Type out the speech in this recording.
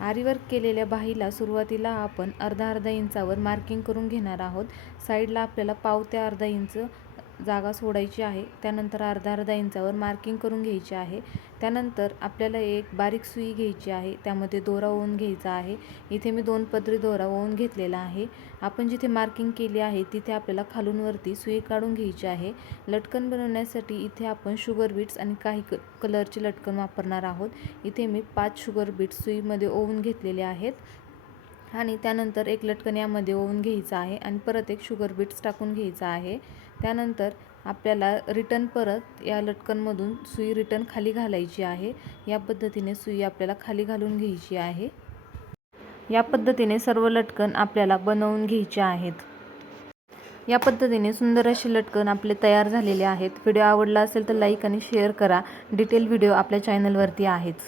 आरीवर्क केलेल्या बाहीला सुरुवातीला आपण अर्धा इंचावर मार्किंग करून घेणार आहोत। साईडला आपल्याला पाव ते अर्धा इंच जागा सोडायची आहे। त्यानंतर अर्धा इंचावर मार्किंग करून घ्यायची आहे। त्यानंतर आपल्याला एक बारीक सुई घ्यायची आहे, त्यामध्ये दोरा ओवून घ्यायचा आहे। इथे मी 2 पदरी दोरा ओवून घेतलेला आहे। आपण जिथे मार्किंग केली आहे तिथे आपल्याला खालून वरती सुई काढून घ्यायची आहे। लटकन बनवण्यासाठी इथे आपण शुगर बीट्स आणि काही कलरचे लटकन वापरणार आहोत। इथे मी 5 शुगर बीट्स सुईमध्ये ओवून घेतलेले आहेत आणि त्यानंतर एक लटकन यामध्ये ओवून घ्यायचा आहे आणि परत एक शुगर बीट्स टाकून घ्यायचा आहे। त्यानंतर आपल्याला रिटर्न परत या लटकनमधून सुई रिटर्न खाली घालायची आहे। या पद्धतीने सुई आपल्याला खाली घालून घ्यायची आहे। या पद्धतीने सर्व लटकन आपल्याला बनवून घ्यायचे आहेत। या पद्धतीने सुंदर असे लटकन आपले तयार झालेले आहेत। व्हिडिओ आवडला असेल तर लाईक आणि शेअर करा। डिटेल व्हिडिओ आपल्या चॅनलवरती आहेच।